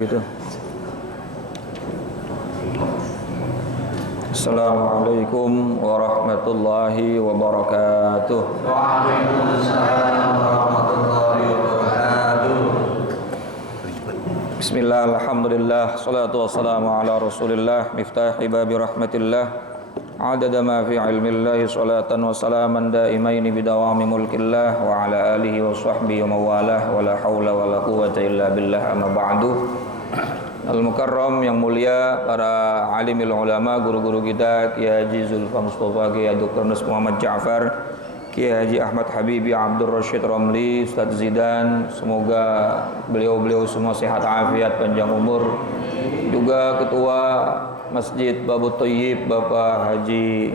Gitu. Assalamualaikum warahmatullahi wabarakatuh. Waalaikumsalam warahmatullahi wabarakatuh. Bismillah, alhamdulillah, salatu wassalamu ala rasulillah, miftahi babi rahmatillah, adada ma fi ilmillahi, salatan wa salaman daimaini bidawami mulkillah, wa ala alihi wa sahbihi wa mawalah, wa la hawla wa la quwwata illa billah, amma ba'du. Al-Mukarram yang mulia, para alimil ulama, guru-guru kita, Kiai Haji Zulfa Mustafa, Kiai Dr. Nus Muhammad Ja'far, Kiai Haji Ahmad Habibi Abdul Rashid Ramli, Ustadz Zidan, semoga beliau-beliau semua sehat afiat, panjang umur. Juga Ketua Masjid Babut Thayyib, Bapak Haji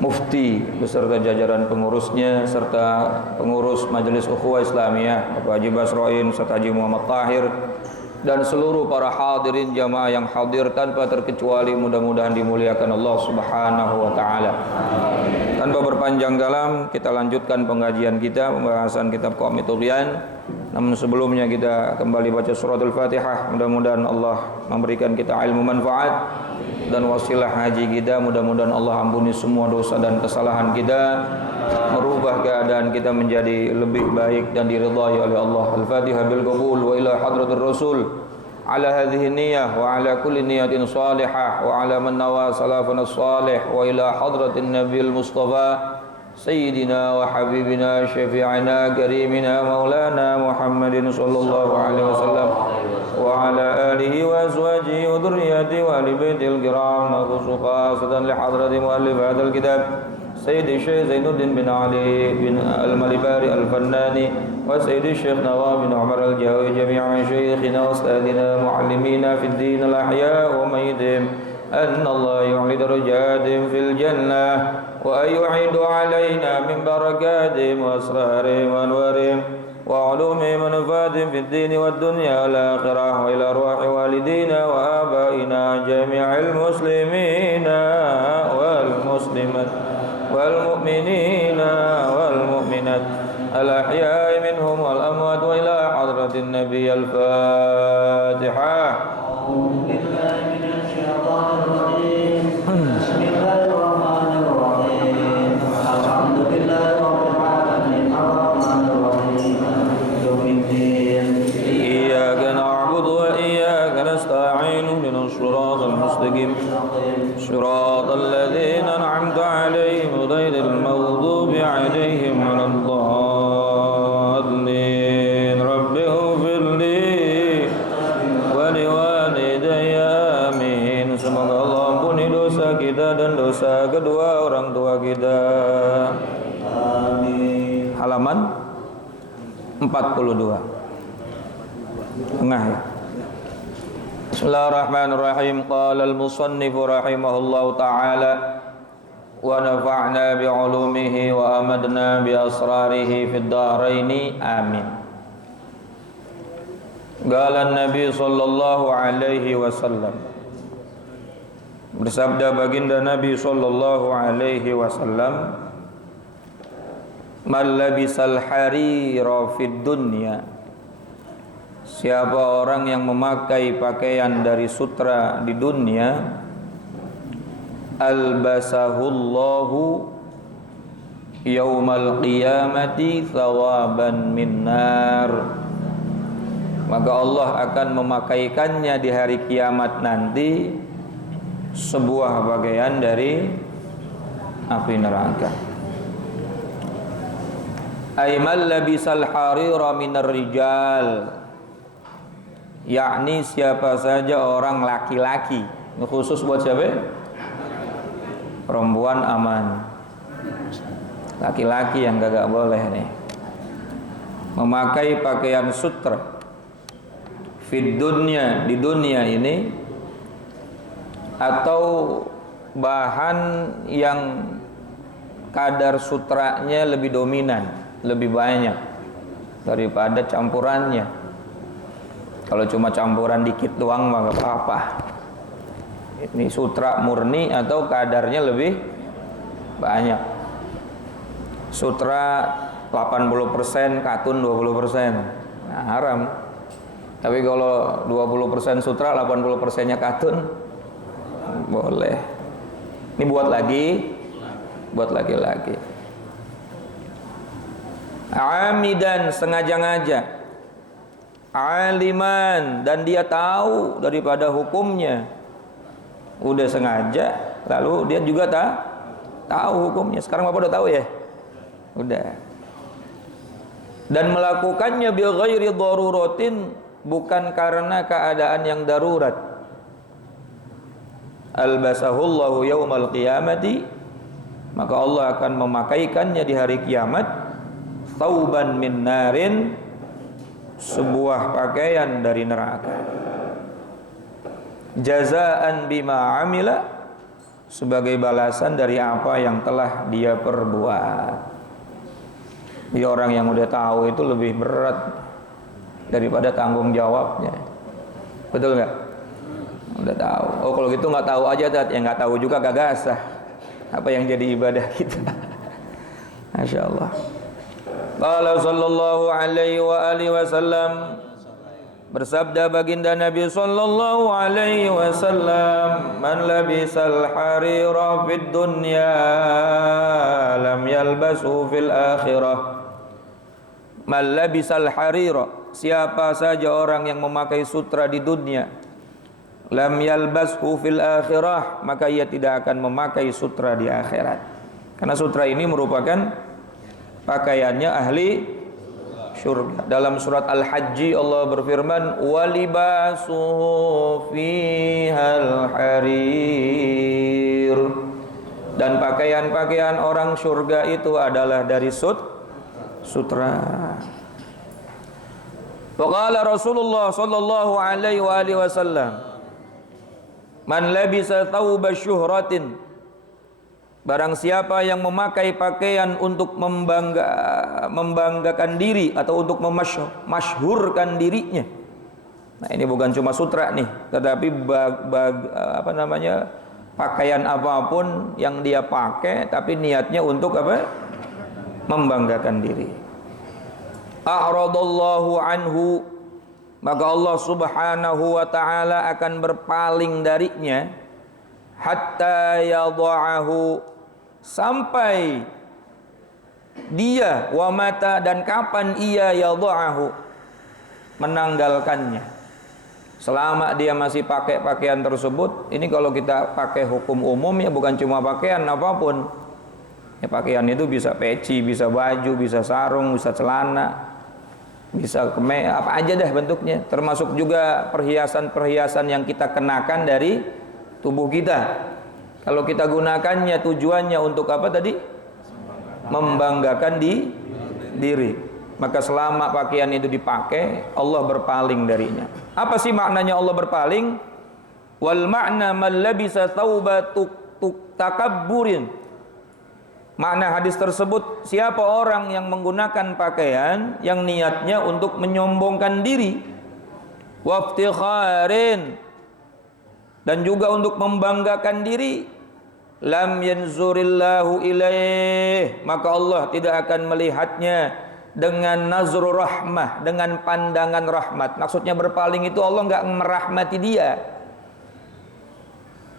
Mufti beserta jajaran pengurusnya, serta pengurus Majelis Ukhuwah Islamiyah, Bapak Haji Basroin, Ustadz Haji Muhammad Tahir, dan seluruh para hadirin jamaah yang hadir tanpa terkecuali, mudah-mudahan dimuliakan Allah Subhanahu wa taala. Tanpa berpanjang kalam, kita lanjutkan pengajian kita, pembahasan kitab Qawmi Tughyan. Namun sebelumnya kita kembali baca suratul Fatihah. Mudah-mudahan Allah memberikan kita ilmu manfaat dan wasilah haji kita. Mudah-mudahan Allah ampuni semua dosa dan kesalahan kita, merubah keadaan kita menjadi lebih baik dan diridhai oleh Allah. Al-Fatihah bil qabul wa ila hadratir Rasul ala hadhihi niyyah wa ala kulli niyatin salihah wa ala man nawa salafana salih wa ila hadratin Nabil Mustafa Sayyidina wa Habibina Syafi'ina Karimina Maulana Muhammadin sallallahu alaihi wasallam wa ala alihi wa azwajihi wa dhurriyyatihi wa ahli baitil kiram, nakhusu khasatan li hadrati muallif hadzal kitab Sayyidi Syekh Zainuddin bin Ali bin Al-Malibari Al-Fannani wa Sayyidi Syekh Nawab bin Umar Al-Jawi, jami'a syayikhina wa ustadina muallimina fid din al-ahya wa mayyitihim, anna Allah yu'li darajatihim fil jannah wa yu'idu alaina min barakatihim wa asrarihim wa anwarihim wa ulumihim wa nafatihim fid din wad dunya wal akhirah, wa ila arwahi walidina wa abaina jami'il muslimina wal muslimat wal mu'minina wal mu'minat al-ahya'i minhum wal amwat, wa ila hadratin nabiy. Al-Fatihah. A'udzu billahi minasy syaithanir rajim. Bismillahirrahmanirrahim. Alhamdulillahi rabbil alamin. Arrahmanir rahim. Maliki yaumiddin. Iyyaka na'budu wa iyyaka nasta'in. Ihdinas siratal mustaqim. Siratal ladzina an'amta 'alaihim ghairil maghdubi 'alaihim waladdallin. Rabbighfirli wa liwalidayya, amin. Semoga Allah ampuni dosa kita dan dosa kedua orang tua kita. Amin. Halaman 42 tengah ya. Bismillahirrahmanirrahim. Qala al-musannif rahimahullahu ta'ala wa nafa'na bi'ulumihi wa amadna bi asrarihi fid dharaini, amin. Qala an-nabi sallallahu alaihi wasallam, bersabda baginda Nabi sallallahu alaihi wasallam, man labisal harira fid dunya, siapa orang yang memakai pakaian dari sutra di dunia, albasahullahu yaumal qiyamati thawaban min nar, maka Allah akan memakaikannya di hari kiamat nanti sebuah pakaian dari api neraka. Aimal labisal harira minar rijal, yakni siapa saja orang laki-laki. Ini khusus buat siapa? Perempuan aman. Laki-laki yang gak boleh nih memakai pakaian sutra fid dunya, di dunia ini, atau bahan yang kadar sutranya lebih dominan, lebih banyak daripada campurannya. Kalau cuma campuran dikit doang mah gak apa-apa. Ini sutra murni atau kadarnya lebih banyak. Sutra 80%, katun 20%. Nah, haram. Tapi kalau 20% sutra, 80%-nya katun, boleh. Ini buat lagi. Amidan, sengaja-ngaja. Aliman, dan dia tahu daripada hukumnya. Udah sengaja, lalu dia juga tahu hukumnya. Sekarang Bapak udah tahu ya? Udah. Dan melakukannya bi ghairi daruratin, bukan karena keadaan yang darurat. Albasahullahu yaumal qiyamati, maka Allah akan memakaikannya di hari kiamat thauban min narin, sebuah pakaian dari neraka. Jazaan bima amila, sebagai balasan dari apa yang telah dia perbuat. Jadi orang yang udah tahu itu lebih berat daripada tanggung jawabnya. Betul nggak? Udah tahu. Oh kalau gitu nggak tahu aja, ya nggak tahu juga kagak sah. Apa yang jadi ibadah kita? Masya Allah. Qala sallallahu alaihi wa alihi wasallam, bersabda baginda Nabi sallallahu alaihi wasallam, man labisal harira fid dunya lam yalbasu fil akhirah. Man labisal harira, siapa saja orang yang memakai sutra di dunia, lam yalbashu fil akhirah, maka ia tidak akan memakai sutra di akhirat. Karena sutra ini merupakan pakaiannya ahli syurga. Dalam surat Al-Hajj Allah berfirman, walibasuhu fihal harir, dan pakaian-pakaian orang syurga itu adalah dari sutra. Waqala Rasulullah sallallahu alaihi wasallam, man labisa thawba syuhratin, barang siapa yang memakai pakaian untuk membanggakan diri atau untuk memasyhurkan dirinya. Nah, ini bukan cuma sutra nih, tetapi pakaian apapun yang dia pakai tapi niatnya untuk apa? Membanggakan diri. A'radallahu anhu, maka Allah Subhanahu wa taala akan berpaling darinya, hatta yadha'ahu, sampai dia wa mata, dan kapan ia yadha'ahu, menanggalkannya. Selama dia masih pakai pakaian tersebut, ini kalau kita pakai hukum umum ya, bukan cuma pakaian apapun ya, pakaian itu bisa peci, bisa baju, bisa sarung, bisa celana, bisa kemeja, apa aja dah bentuknya, termasuk juga perhiasan-perhiasan yang kita kenakan dari tubuh kita. Kalau kita gunakannya tujuannya untuk apa tadi? Membanggakan diri. Maka selama pakaian itu dipakai, Allah berpaling darinya. Apa sih maknanya Allah berpaling? Wal ma'na man labisa thawba takabburin. Makna hadis tersebut, siapa orang yang menggunakan pakaian yang niatnya untuk menyombongkan diri, waftikharin, dan juga untuk membanggakan diri, lam yanzurillahu ilaih, maka Allah tidak akan melihatnya dengan nazrul rahmah, dengan pandangan rahmat. Maksudnya berpaling itu Allah enggak merahmati dia,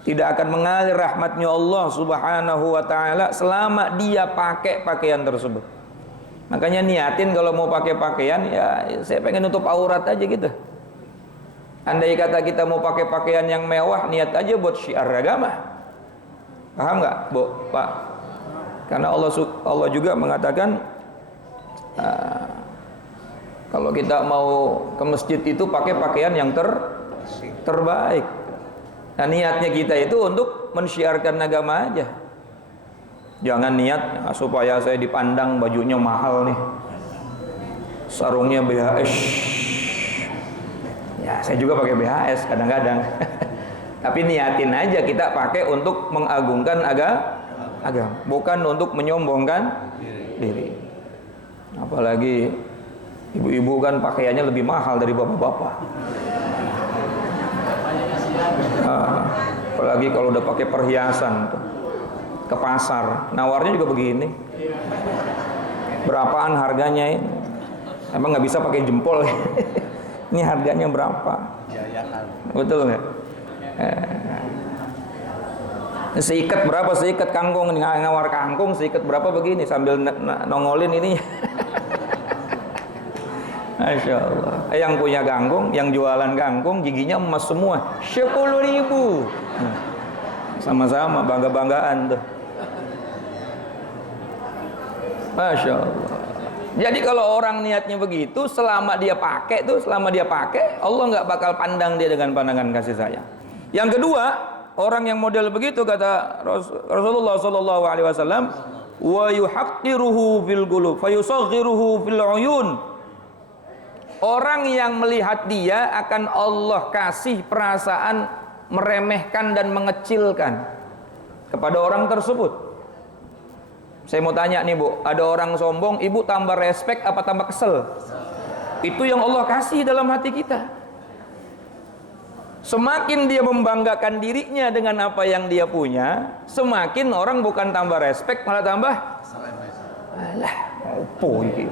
tidak akan mengalir rahmatnya Allah Subhanahu wa ta'ala selama dia pakai pakaian tersebut. Makanya niatin kalau mau pakai pakaian, ya saya pengen nutup aurat aja gitu. Andai kata kita mau pakai pakaian yang mewah, niat aja buat syiar agama. Paham nggak, Bu? Pak? Karena Allah juga mengatakan, kalau kita mau ke masjid itu pakai pakaian yang terbaik. Nah, niatnya kita itu untuk mensyiarkan agama aja. Jangan niat supaya saya dipandang bajunya mahal nih, sarungnya BHS. Ya, saya juga pakai BHS kadang-kadang. Tapi niatin aja kita pakai untuk mengagungkan agama, bukan untuk menyombongkan diri. Apalagi ibu-ibu kan pakaiannya lebih mahal dari bapak-bapak. Apalagi kalau udah pakai perhiasan tuh, ke pasar nawarnya juga begini. Berapaan harganya ini? Emang nggak bisa pakai jempol? Ini harganya berapa? Betul nggak? Seikat berapa? Seikat kangkung, ngawar kangkung seikat berapa begini sambil nongolin ini. Masya Allah. Yang punya kangkung, yang jualan kangkung giginya emas semua, 10.000. Sama-sama bangga-banggaan tuh. Masya Allah. Jadi kalau orang niatnya begitu, selama dia pakai, Allah nggak bakal pandang dia dengan pandangan kasih sayang. Yang kedua, orang yang model begitu kata Rasulullah sallallahu alaihi wasallam, wa yuhaqqiruhu fil qulub, fayusaghiruhu fil uyun. Orang yang melihat dia akan Allah kasih perasaan meremehkan dan mengecilkan kepada orang tersebut. Saya mau tanya nih Bu, ada orang sombong, Ibu tambah respek apa tambah kesel? Itu yang Allah kasih dalam hati kita. Semakin dia membanggakan dirinya dengan apa yang dia punya, semakin orang bukan tambah respek, malah tambah alah, apa ini?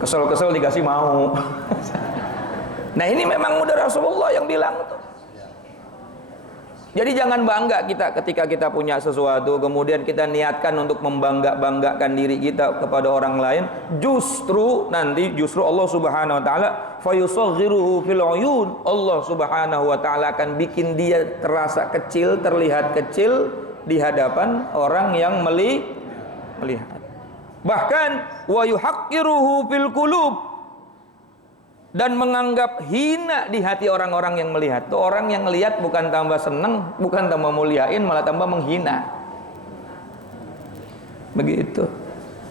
Kesel-kesel dikasih mau. Nah ini memang udah Rasulullah yang bilang tuh. Jadi jangan bangga kita ketika kita punya sesuatu, kemudian kita niatkan untuk membanggakan diri kita kepada orang lain. Justru Allah Subhanahu Wa Taala fayusaghiruhu fil uyun. Allah Subhanahu Wa Taala akan bikin dia terasa kecil, terlihat kecil di hadapan orang yang melihat. Bahkan wa yuhaqqiruhu fil qulub, dan menganggap hina di hati orang-orang yang melihat. Tuh orang yang melihat bukan tambah seneng, bukan tambah muliain, malah tambah menghina. Begitu.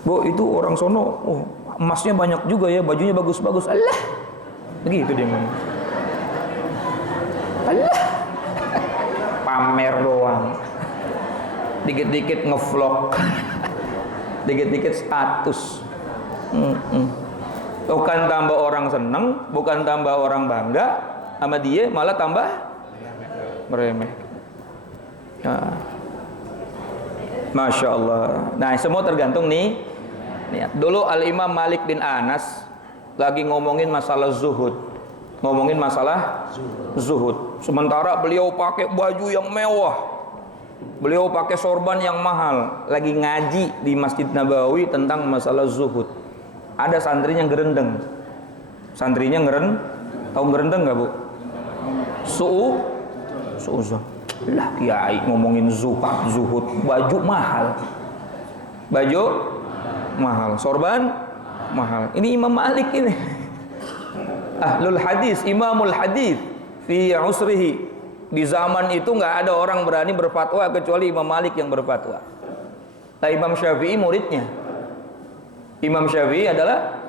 Bu, itu orang sono, emasnya banyak juga ya, bajunya bagus-bagus. Allah. Begitu dia ngomong. Allah. Pamer doang. Dikit-dikit ngevlog. Dikit-dikit status. Bukan tambah orang seneng, bukan tambah orang bangga sama dia, malah tambah meremeh. Nah, Masya Allah. Nah semua tergantung nih. Dulu Al-Imam Malik bin Anas lagi ngomongin masalah zuhud. Sementara beliau pakai baju yang mewah, beliau pakai sorban yang mahal, lagi ngaji di Masjid Nabawi tentang masalah zuhud. Ada santrinya gerendeng. Santrinya tahu gerendeng nggak Bu? Suuzon. Lah kiai ngomongin zuhud, baju mahal, sorban mahal. Ini Imam Malik ini. Ahlul hadis, Imamul hadis fi usrihi. Di zaman itu nggak ada orang berani berfatwa kecuali Imam Malik yang berfatwa. Nah, Imam Syafi'i muridnya. Imam Syafi'i adalah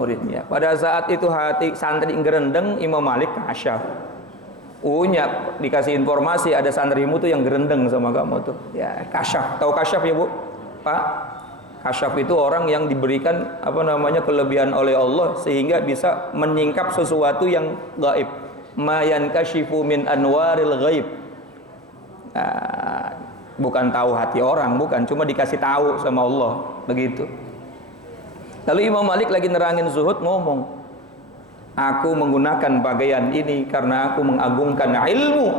muridnya. Pada saat itu hati santri gerendeng, Imam Malik kasyaf. Dikasih informasi ada santrimu tuh yang gerendeng sama kamu tuh. Ya, kasyaf. Tahu kasyaf ya Bu? Pak? Kasyaf itu orang yang diberikan kelebihan oleh Allah sehingga bisa menyingkap sesuatu yang gaib. Ma yankashifu min anwaril ghaib. Bukan tahu hati orang, bukan, cuma dikasih tahu sama Allah, begitu. Lalu Imam Malik lagi nerangin zuhud ngomong, aku menggunakan pakaian ini karena aku mengagungkan ilmu,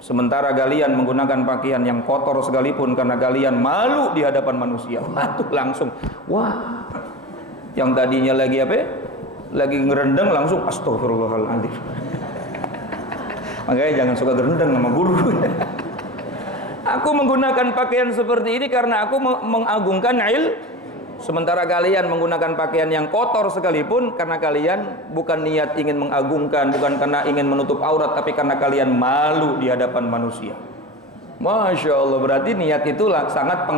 sementara kalian menggunakan pakaian yang kotor sekalipun karena kalian malu di hadapan manusia. Waduh, langsung yang tadinya lagi lagi ngerendeng langsung astagfirullahaladzim. Makanya jangan suka gerendeng sama guru. Aku menggunakan pakaian seperti ini karena aku mengagungkan ilmu, sementara kalian menggunakan pakaian yang kotor sekalipun karena kalian bukan niat ingin mengagungkan, bukan karena ingin menutup aurat, tapi karena kalian malu di hadapan manusia. Masya Allah, berarti niat itu sangat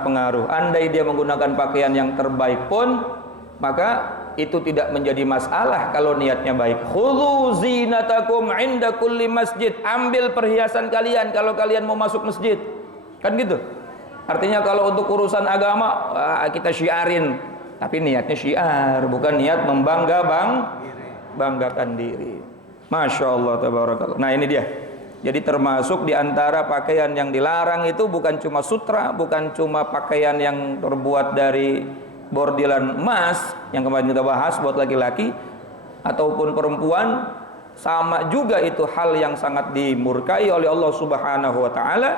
pengaruh. Andai dia menggunakan pakaian yang terbaik pun, maka itu tidak menjadi masalah kalau niatnya baik. Khudhu zinatakum inda kulli masjid. Ambil perhiasan kalian kalau kalian mau masuk masjid. Kan gitu. Artinya kalau untuk urusan agama kita syiarin, tapi niatnya syiar, bukan niat banggakan diri. Masya Allah tabarakallah. Nah ini dia. Jadi termasuk di antara pakaian yang dilarang itu bukan cuma sutra, bukan cuma pakaian yang terbuat dari bordilan emas yang kemarin kita bahas buat laki-laki ataupun perempuan, sama juga itu hal yang sangat dimurkai oleh Allah Subhanahu wa taala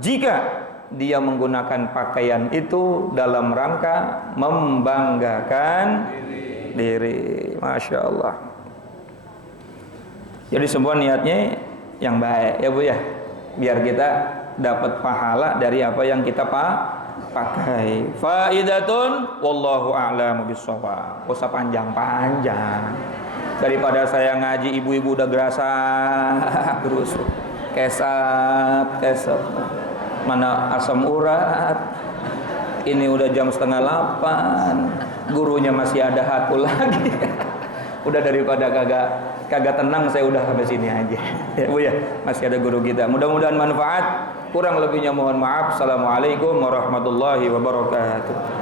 jika dia menggunakan pakaian itu dalam rangka membanggakan diri. Masya Allah. Jadi semua niatnya yang baik ya Bu ya, biar kita dapat pahala dari apa yang kita pakai. Faidatun wallahu a'lamu bissawab. Usah panjang-panjang. Daripada saya ngaji ibu-ibu udah gerasa terus kesat mana asam urat, ini udah jam 7:30, gurunya masih ada hakul lagi. Udah daripada kagak tenang, saya udah sampai sini aja ya Bu ya, masih ada guru kita. Mudah-mudahan manfaat, kurang lebihnya mohon maaf. Assalamualaikum warahmatullahi wabarakatuh.